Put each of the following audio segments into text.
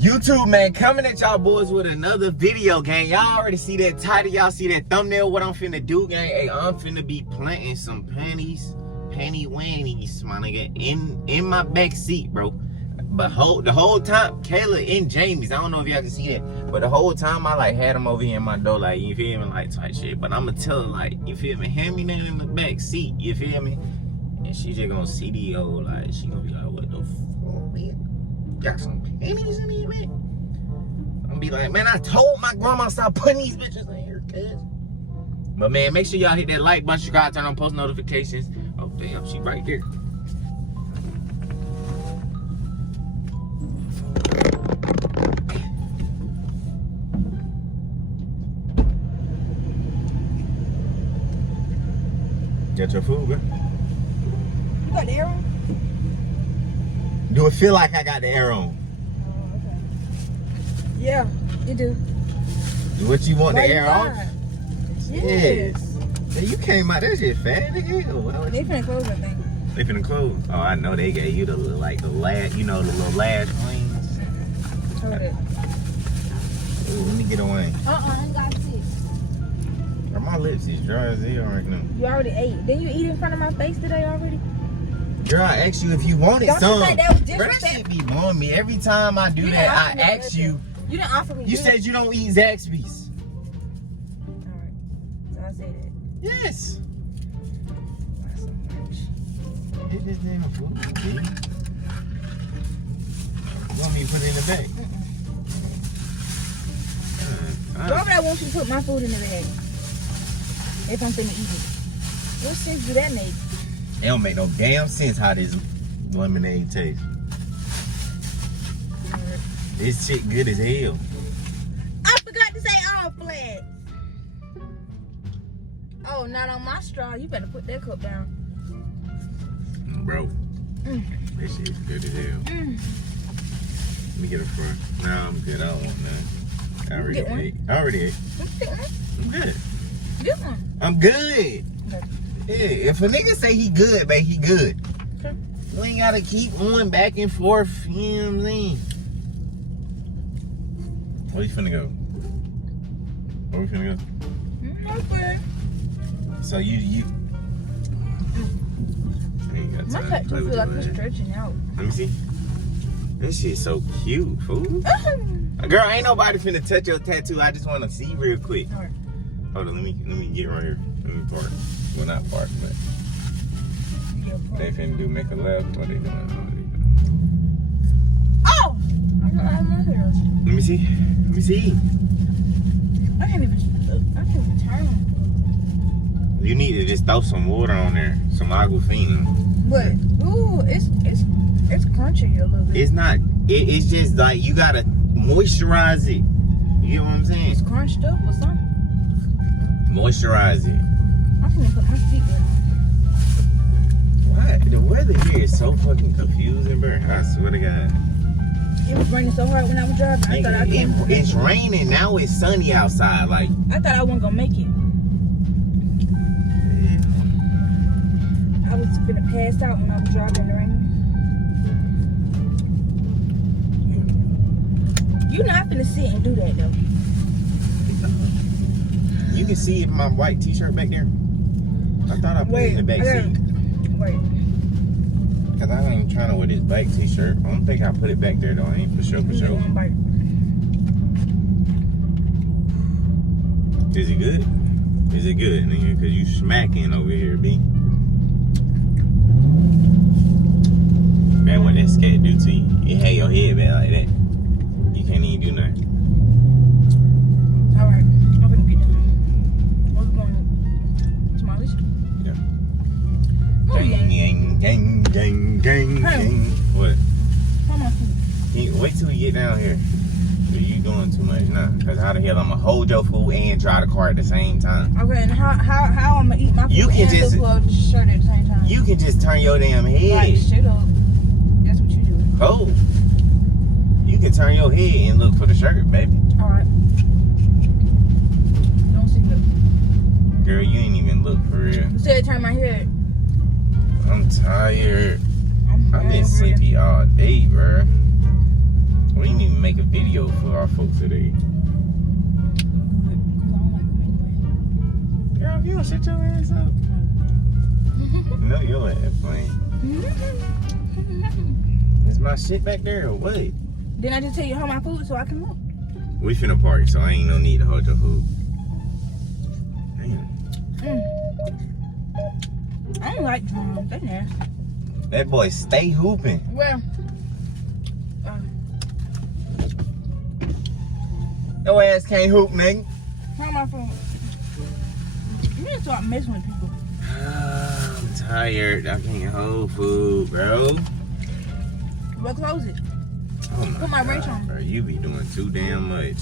YouTube, man, coming at y'all boys with another video, gang. Y'all already see that title. Y'all see that thumbnail. What I'm finna do, gang? Hey, I'm finna be planting some panty wannies, my nigga, in my back seat, bro. But the whole time, Kayla and Jamie's, I don't know if y'all can see that, but the whole time I like had them over here in my door, like, you feel me, like type shit. But I'ma tell her, like, you feel me, hand me that in the back seat, you feel me? And she just gonna see the old, like, she gonna be like, what the fuck, man? Got some panties in here, man. I'm gonna be like, man, I told my grandma stop putting these bitches in here, cuz. But man, make sure y'all hit that like button, subscribe, turn on post notifications. Oh damn, she right there. Got your food, bro? You got the air on? Do it feel like I got the air on? Oh, okay. Yeah, you do. What you want, Why the air on? Yes. Man, you came out, that shit fat, nigga. They finna close, I think. They finna close? Oh, I know they gave you the little, like, the last, you know, the little lash wings. Hold it. Ooh, let me get on. I ain't got it. My lips is dry as hell right now. You already ate. Didn't you eat in front of my face today already? Girl, I asked you if you wanted Don't some. you think that was Bro, that disrespectful? shit be blowing me. Every time I do that, I ask you. You didn't offer me. You said you don't eat Zaxby's. Alright. So I said that. Yes. That's so much. Hit this damn food, B. You want me to put it in the bag? Why would I want you to put my food in the bag? If I'm finna eat it. What sense do that make? It don't make no damn sense how this lemonade tastes. This shit good as hell. I forgot to say all flats. Oh, not on my straw. You better put that cup down. Bro, this shit is good as hell. Let me get a front. Nah, I'm good. I don't want none. I already ate. I'm good. Get one. I'm good. Okay. Yeah, if a nigga say he good, man, he good. Okay. You ain't gotta keep going back and forth, you know what I'm saying? Where you finna go? Where we finna go? Okay. So you ain't got My time to tattoo play with feel like your it's ass. stretching out. Let me see. This shit's so cute, fool. Girl, ain't nobody finna touch your tattoo. I just wanna see real quick. All right. Hold on, let me get right here. Let me park. Well, not park, but they finna make a left. What they doing? Oh! I'm not in my hair. Let me see. Let me see. I can't even turn. You need to just throw some water on there, some Aquafina. But ooh, it's crunchy a little bit. It's not. It's just like you gotta moisturize it. You get what I'm saying? It's crunched up or something. Moisturize it. I'm gonna put my feet in. What? The weather here is so fucking confusing, bro. I swear to God. It was raining so hard when I was driving. I thought It's raining now. It's sunny outside. Like I thought I wasn't gonna make it. I was finna pass out when I was driving in the rain. You're not finna sit and do that though. you can see my white t-shirt back there. I thought I put it in the back seat. Wait. Cause I ain't trying to wear this black t-shirt. I don't think I put it back there though. I ain't for sure. Is it good? Is it good, nigga? Cause you smacking over here, B. Man, what that scat do to you? You had your head back like that. You can't even do nothing. Alright, I'm gonna get done. What's going on? Tamales? Yeah. Gang. What? How am I food? Wait till we get down here. You doing too much now? Cause how the hell I'ma hold your food and drive the car at the same time? Okay, and how I'm gonna eat my food and look for the shirt at the same time? You can just turn your damn head. Like, shut up. That's what you do. Oh. You can turn your head and look for the shirt, baby. Alright. Don't see the. Girl, you ain't even look for real. You said turn my head. I'm tired. I'm I've been sleepy all day, bro. We didn't even make a video for our folks today. Girl, if you don't shut your ass up. No, your ass playing. Is my shit back there or what? Didn't I just tell you hold my food so I can look? We finna party, so I ain't no need to hold your food. Damn. I don't like drums. They nasty. That boy stay hooping. Well, Your ass can't hoop, nigga. hold my phone. You need to start messing with people. I'm tired. I can't hold food, bro. Well, close it. Oh my Put my wrench God, on. bro. You be doing too damn much.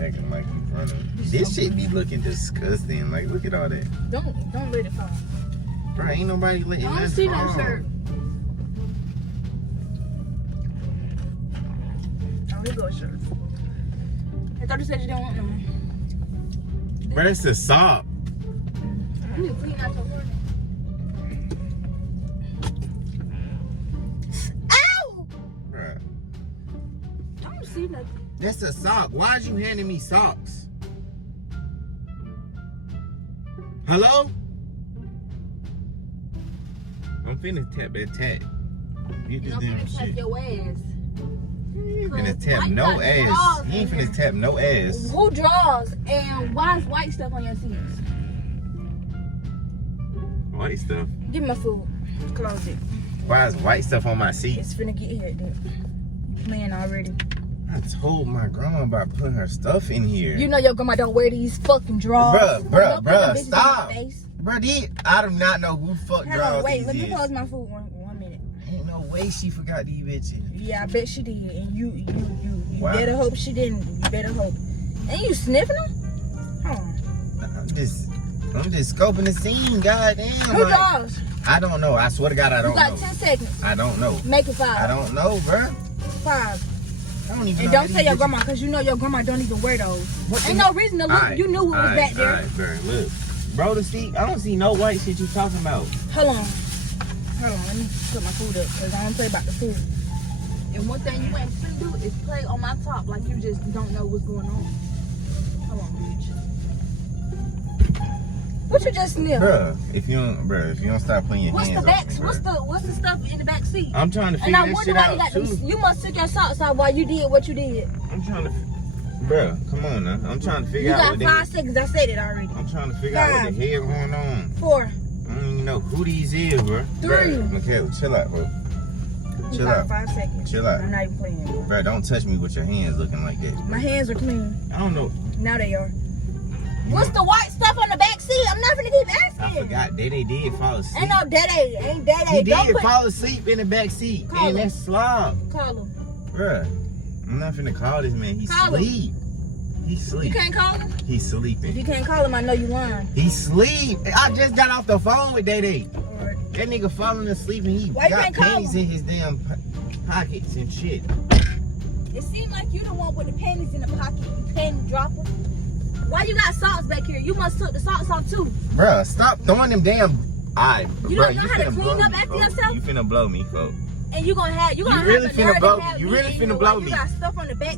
Acting like you running. This shit be looking disgusting. Like, look at all that. Don't let it fall. Bro, ain't nobody letting I don't that see fall. no shirt. Oh, here goes shirt. I thought you said you didn't want none. Bro, it's a sock. You need to clean out your water. Ow! Bro, I don't see nothing. that's a sock. Why is you handing me socks? Hello? I'm finna tap that tat. Get this I'm damn gonna tap shit. your ass. You ain't finna Cause tap why you no got ass. straws You ain't in finna here? tap no ass. Who draws and why is white stuff on your seats? White stuff. Give me my food. Close it. Why is white stuff on my seat? It's finna get here, dude. You playing already. I told my grandma about putting her stuff in here. You know your grandma don't wear these fucking drawers. Bruh, Don't put them bitches in stop. my face. Bro, I do not know who the fuck Hold draws on, wait. these Let me is. close my food one minute. Ain't no way she forgot these bitches. Yeah, I bet she did. And you Wow. better hope she didn't. You better hope. Ain't you sniffing them? Hold on. I'm just scoping the scene, goddamn. Who like, draws? I don't know. I swear to God, I You don't got know. 10 seconds. I don't know. Make it 5. I don't know, bro. 5. I don't even And know. don't tell your grandma, because you know your grandma don't even wear those. What Ain't the- no reason to look. Alright, You knew what was back there. Alright, bro, look. Bro, to see, I don't see no white shit you talking about. Hold on. Let me put my food up, because I don't play about the food. And one thing you ain't finna do is play on my top like you just don't know what's going on. Hold on, bitch. What you just sniffed? Bruh, if you don't stop putting your What's hands the back? on me, What's the stuff in the back seat? I'm trying to And figure I this wonder shit why you out got them. too. You must took your socks off while you did what you did. I'm trying to, bruh, come on now. I'm trying to You figure out got what 5 seconds. I said it already. I'm trying to figure out what the hell going on. 4. I don't even know who these is, bro. 3. Bruh, Michaela, chill out, bro. You Chill got out. 5 seconds. Chill out. I'm not even playing. Bruh, don't touch me with your hands looking like that. My hands are clean. I don't know. Now they are. What's the white stuff on the back seat? I'm not gonna keep asking. I forgot. They did fall asleep. Ain't no daddy. Ain't daddy. He Don't did put. fall asleep in the back seat. Call And him. that's slob. Call him. Bruh, I'm not finna call this man. He Call him. sleep. He You sleep. can't call him? He's If sleeping. you can't call him, I know you lying. He sleep. I just got off the phone with Day. Alright. That nigga falling asleep and he Why you got can't call panties him? in his damn pockets and shit. It seemed like you the one with the panties in the pocket. You panty dropper. Why you got socks back here? You must took the socks off too. Bruh, stop throwing them damn. Alright, You bruh, don't know how to finna clean blow up me, after folks. yourself? You finna blow me, folks. And you gonna have really finna the nerve blow to have me. You me really in finna here blow while me. You got stuff on the back.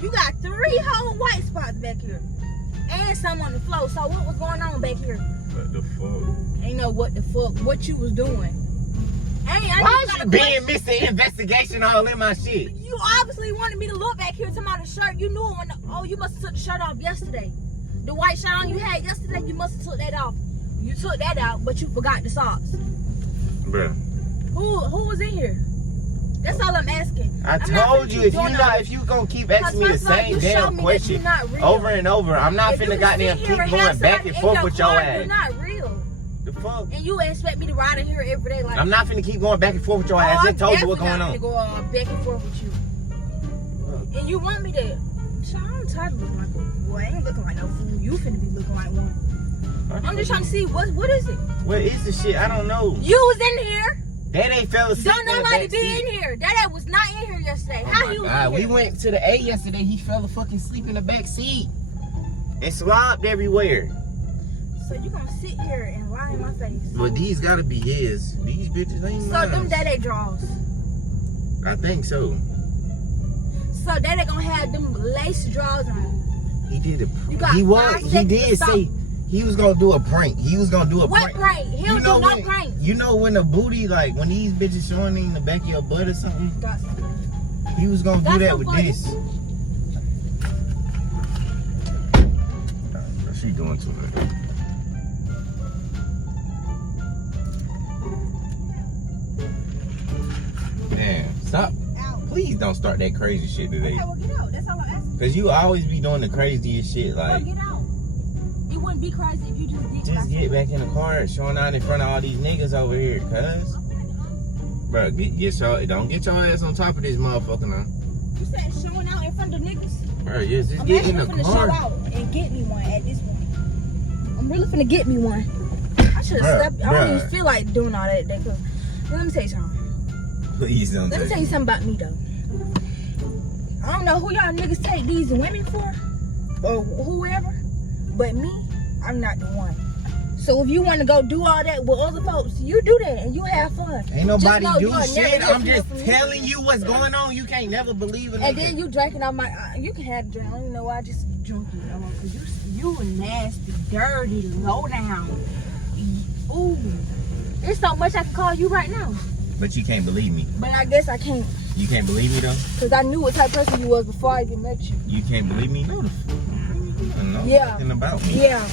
You got 3 whole white spots back here. And some on the floor. So what was going on back here? What the fuck? Ain't know what the fuck, what you was doing. Why is you being Mr. Investigation all in my shit? You obviously wanted me to look back here to my shirt. You knew it when you must have took the shirt off yesterday. The white shirt on you had yesterday, you must have took that off. You took that out, but you forgot the socks. Bruh. Who was in here? That's all I'm asking. I told you, if you gonna keep asking me the same damn question over and over, I'm not finna goddamn keep going back and forth with your ass. You're not real. The fuck? And you expect me to ride in here every day like I'm not finna keep going back and forth with your ass. I just told you what's going on. I'm definitely not finna go back and forth with you. And you want me to... I'm tired of looking like a boy. I ain't looking like no fool. You finna be looking like one. I'm just trying to see, what is it? What is the shit? I don't know. You was in here. That ain't fell asleep. Don't nobody be in here. That was not in here yesterday. How he was in We here? went to the A yesterday. He fell fucking asleep in the back seat. And slobbed everywhere. So you gonna sit here and lie in my face? But these gotta be his. These bitches ain't So mine. them daddy draws. I think so. So they gonna have them lace drawers on. He did it. You got He did say he was gonna do a prank. He was gonna do a what prank? He don't do no prank. You know when the booty, like when these bitches showing in the back of your butt or something? Got something. He was gonna do that with this. She doing too much. Damn, stop. Please don't start that crazy shit today. Okay, well, get out. That's all I'm asking. Cause you always be doing the craziest shit. Like, Get out. It wouldn't be crazy if you just get back in the car, showing out in front of all these niggas over here, cuz. Bro, don't get your ass on top of this motherfucker now. You said showing out in front of niggas? Bro, just get in the car. I'm show out and get me one at this point. I'm really finna get me one. I should have slept. I don't even feel like doing all that today. Let me tell you something. Please don't. Let me tell you something about me though. I don't know who y'all niggas take these women for, or whoever, but me, I'm not the one. So if you want to go do all that with other folks, you do that and you have fun. Ain't nobody do shit. I'm just telling you what's going on. You can't never believe it. And then you drinking on my, you can have a drink. I don't even know why I just drunk you. Cause you nasty, dirty, low down. Ooh, there's so much I can call you right now. But you can't believe me. But I guess I can't. You can't believe me though? Cause I knew what type of person you was before I even met you. You can't believe me? No, you don't know nothing about me. Yeah.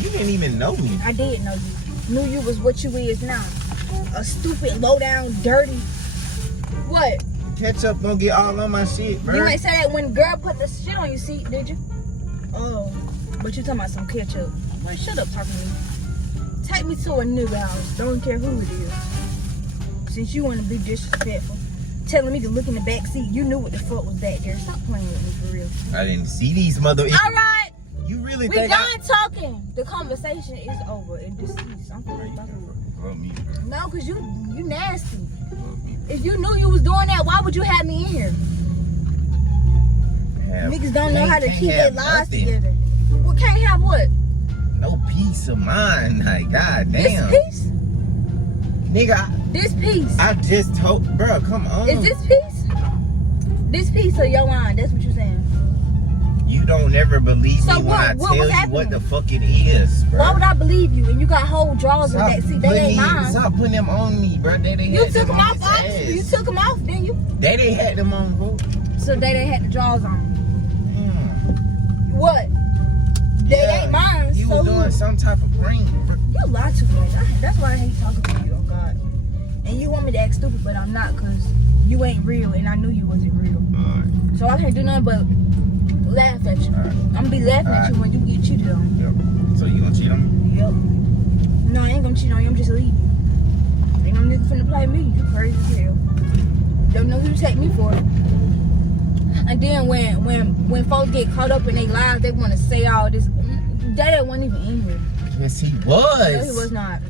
You didn't even know me. I did know you. Knew you was what you is now. A stupid, low down, dirty. What? Ketchup gonna get all on my shit, bro. You ain't say that when girl put the shit on your seat, did you? Oh, but you talking about some ketchup. Well, shut up talking to me. Take me to a new house. Don't care who it is. Since you want to be disrespectful. Telling me to look in the back seat. You knew what the fuck was back there. Stop playing with me for real. I didn't see these mother. All right. You really we think done talking. The conversation is over and deceased. I'm finna fuck me. No, cause you nasty. If you knew you was doing that, why would you have me in here? Niggas don't know how to keep their lives together. Well, can't have what? No peace of mind. Like, goddamn. This piece? Nigga. This piece. I just told, bro, come on. Is this piece? This piece of your line, that's what you're saying. You don't ever believe me when I tell you what the fuck it is, bro. Why would I believe you? And you got whole drawers in that seat. They ain't mine. Stop putting them on me, bro. You took them off, obviously. You took them off, didn't you? They had them on, bro. So they had the drawers on. What? They ain't mine. You was doing some type of prank, bro. You lie too much. That's why I hate talking to you, oh God. And you want me to act stupid, but I'm not, because you ain't real, and I knew you wasn't real. Alright. So I can't do nothing but laugh at you. I'm gonna be laughing at you when you get cheated on. Yep. So you gonna cheat on me? Yep. No, I ain't gonna cheat on you. I'm just leaving. Ain't no nigga finna play me. You crazy as hell. Don't know who to take me for. And then when folks get caught up in their lives, they want to say all this. Daddy wasn't even in here. Yes, he was. No, he was not.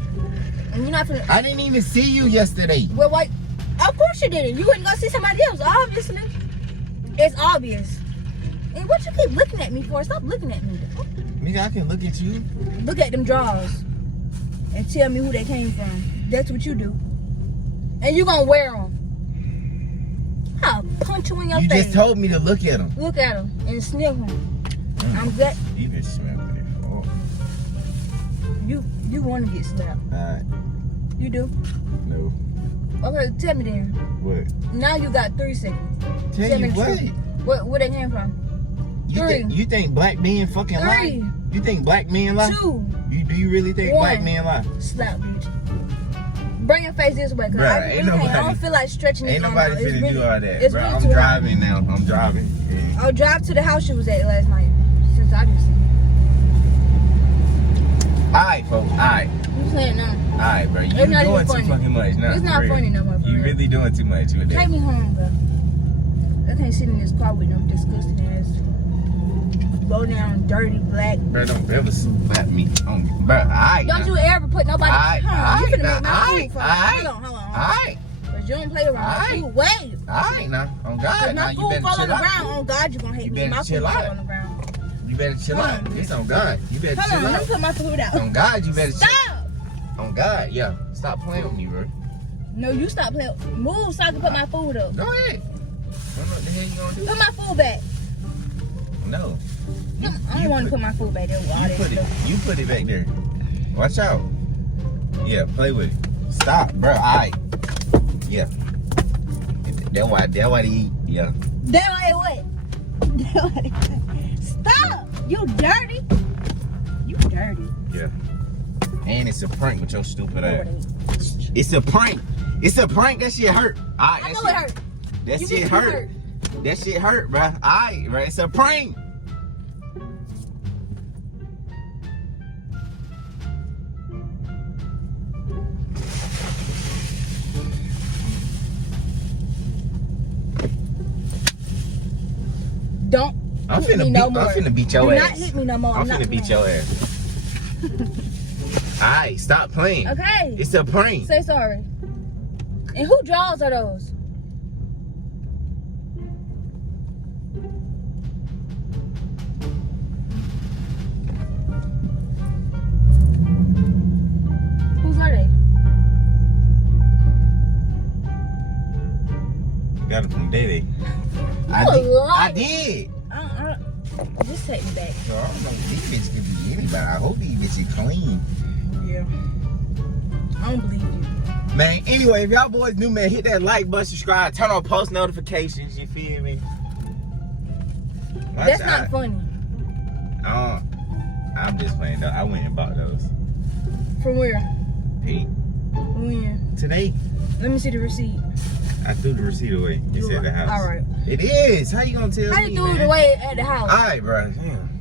And you're not finna. I didn't even see you yesterday. Well, wait. Of course you didn't. You wouldn't go see somebody else, obviously. It's obvious. And what you keep looking at me for? Stop looking at me. Nigga, I can look at you. Look at them drawers and tell me who they came from. That's what you do. And you gonna wear them. I'll punch you in your face. You just told me to look at them. Look at them and sniff them. I'm glad. You been smelling it. Oh. You want to get slapped. Alright. You do? No. Okay, tell me then. What? Now you got 3 seconds. Tell you what? Where they came from? You think black men fucking lie? You think black men lie? 2. Do you really think black men lie? Slap, bitch. Bring your face this way, cause I don't feel like stretching it. Ain't nobody finna do all that, it's bro. really I'm driving now. I'm driving. Yeah. I'll drive to the house you was at last night. Since I just. Alright, folks. Alright. You playing now? Alright, bro. You doing too fucking much. No, it's not funny no more. You really doing too much with that. Take me home, bro. I can't sit in this car with no disgusting ass, low down, dirty, black. Bro, don't ever slap me. Bro, alright. Don't you ever put nobody. Alright. You finna make my food for me. Alright. Hold on. Alright. Cause you don't play around. Food, wait. Alright, now. On God, now my you food better fall chill on the out. ground. On God, you gonna hate me. My food chill fall out. on the ground. You better chill out. It's on God. You better chill out. Let me put my food out. On God, you better chill out. Stop. On God, yeah. Stop playing with me, bro. No, you stop playing. Move so I can put my food up. Go ahead. I don't know what the hell you gonna do. Put my food back. No. I don't want to put my food back there with all that stuff. You put it back there. Watch out. Yeah, play with it. Stop, bro. Alright. Yeah. That's why they eat. Yeah. That way what? Stop! You dirty. You dirty. Yeah. And it's a prank with your stupid No, ass. it ain't. It's a prank. It's a prank. That shit hurt. Alright, I know it hurt. That You shit make me hurt. That shit hurt, bro. Alright, bro. It's a prank. Don't I'm hit finna me no more. I'm finna beat your Do ass. not hit me no more. I'm not finna beat playing. your ass. Alright, stop playing. Okay. It's a prank. Say sorry. And who draws are those? Whose are they? Got it from Day. I did. Just take me back. So I don't know if these bitches can be anybody. I hope these bitches clean. Yeah. I don't believe you. Man, anyway, if y'all boys new, man, hit that like button, subscribe, turn on post notifications, you feel me? That's not funny. I'm just playing though. I went and bought those. From where? Pete. When? Today, Let me see the receipt. I threw the receipt away. It's at the house. All right. It is. How you gonna tell How me, you threw it man? away at the house? All right, bro. Damn.